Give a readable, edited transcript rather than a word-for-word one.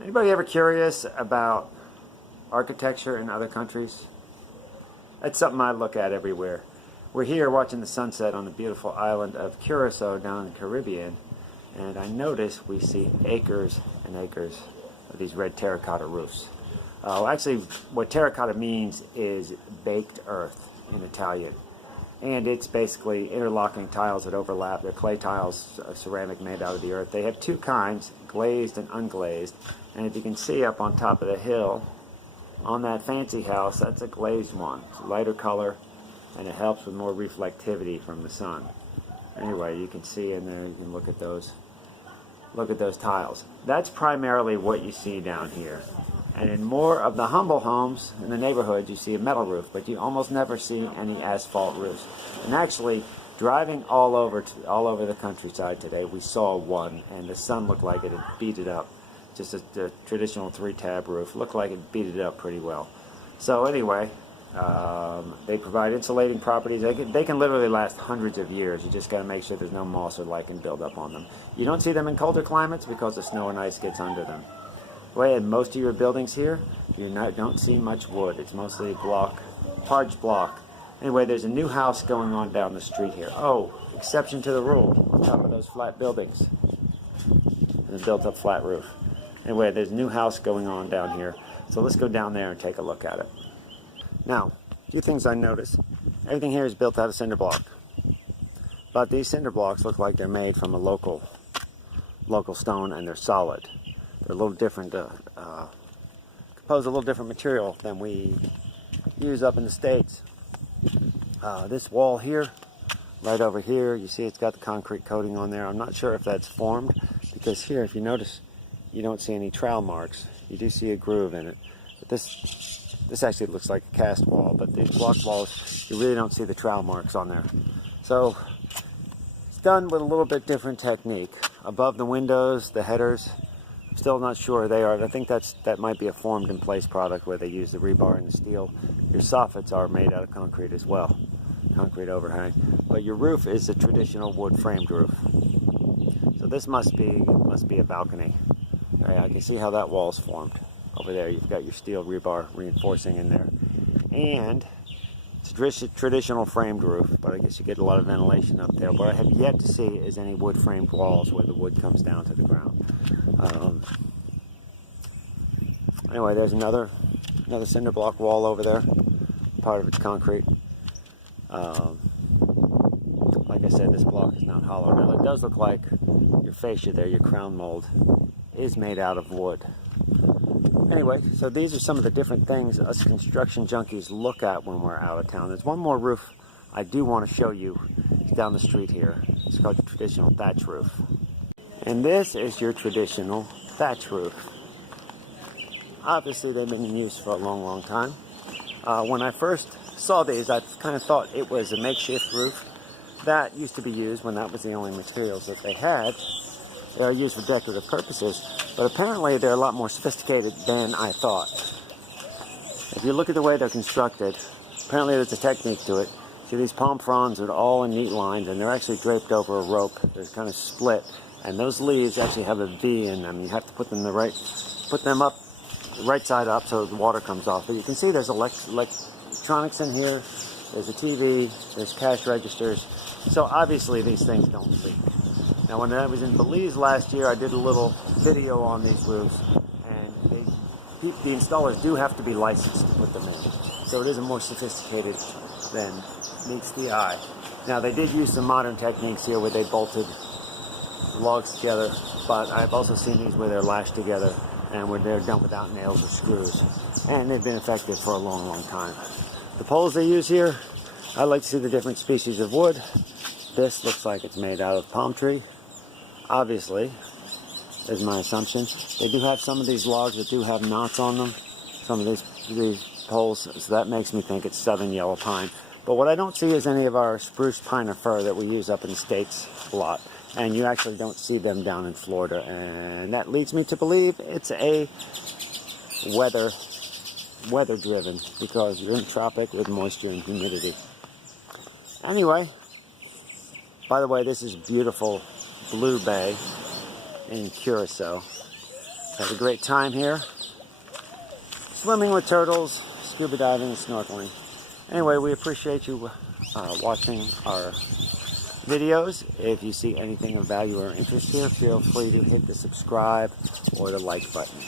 Anybody ever curious about architecture in other countries? That's something I look at everywhere. We're here watching the sunset on the beautiful island of Curacao down in the Caribbean, and I notice we see acres and acres of these red terracotta roofs. Actually, what terracotta means is baked earth in Italian. And it's basically interlocking tiles that overlap. They're clay tiles, ceramic made out of the earth. They have two kinds, glazed and unglazed. And if you can see up on top of the hill, on that fancy house, that's a glazed one. It's a lighter color, and it helps with more reflectivity from the sun. Anyway, you can see in there, you can look at those tiles. That's primarily what you see down here. And in more of the humble homes in the neighborhood, you see a metal roof, but you almost never see any asphalt roofs. And actually, driving all over the countryside today, we saw one, and the sun looked like it had beat it up. Just a traditional 3-tab roof. Looked like it beat it up pretty well. So anyway, they provide insulating properties. They can literally last hundreds of years. You just got to make sure there's no moss or lichen buildup on them. You don't see them in colder climates because the snow and ice gets under them. In most of your buildings here, you don't see much wood. It's mostly block, parged block. Anyway, there's a new house going on down the street here. Oh, exception to the rule on top of those flat buildings. And a built-up flat roof. Anyway, there's a new house going on down here. So let's go down there and take a look at it. Now, a few things I noticed. Everything here is built out of cinder block. But these cinder blocks look like they're made from a local stone, and they're solid. They're a little different, compose a little different material than we use up in the States. This wall here, right over here, you see it's got the concrete coating on there. I'm not sure if that's formed, because here, if you notice, you don't see any trowel marks. You do see a groove in it. But this actually looks like a cast wall, but these block walls, you really don't see the trowel marks on there. So it's done with a little bit different technique. Above the windows, the headers, still not sure they are. I think that might be a formed in place product where they use the rebar and the steel. Your soffits are made out of concrete as well, concrete overhang. But your roof is a traditional wood framed roof. So this must be a balcony. Right, I can see how that wall's formed. Over there, you've got your steel rebar reinforcing in there, and it's a traditional framed roof. But I guess you get a lot of ventilation up there. What I have yet to see is any wood framed walls where the wood comes down to the ground. Anyway, there's another cinder block wall over there. Part of it's concrete. Like I said, this block is not hollow. Now it does look like your fascia there, your crown mold, is made out of wood. Anyway, so these are some of the different things us construction junkies look at when we're out of town. There's one more roof I do want to show you. It's down the street here. It's called your traditional thatch roof. And this is your traditional thatch roof. Obviously, they've been in use for a long, long time. When I first saw these, I kind of thought it was a makeshift roof. That used to be used when that was the only materials that they had. They are used for decorative purposes, but apparently they're a lot more sophisticated than I thought. If you look at the way they're constructed, apparently there's a technique to it. See, these palm fronds are all in neat lines, and they're actually draped over a rope. They're kind of split, and those leaves actually have a V in them. You have to put them up right side up so the water comes off. But you can see there's electronics in here. There's a TV. There's cash registers. So obviously these things don't leak. Now, when I was in Belize last year, I did a little video on these roofs, and the installers do have to be licensed to put them in. So it is more sophisticated than meets the eye. Now, they did use some modern techniques here where they bolted logs together, but I've also seen these where they're lashed together and where they're done without nails or screws. And they've been effective for a long, long time. The poles they use here, I like to see the different species of wood. This looks like it's made out of palm tree. Obviously, is my assumption. They do have some of these logs that do have knots on them, some of these poles, so that makes me think it's southern yellow pine. But what I don't see is any of our spruce, pine, or fir that we use up in the States a lot, and you actually don't see them down in Florida, and that leads me to believe it's a weather driven, because you're in tropic with moisture and humidity. Anyway, by the way, this is beautiful Blue Bay in Curacao. Had a great time here. Swimming with turtles, scuba diving, and snorkeling. Anyway, we appreciate you watching our videos. If you see anything of value or interest here, feel free to hit the subscribe or the like button.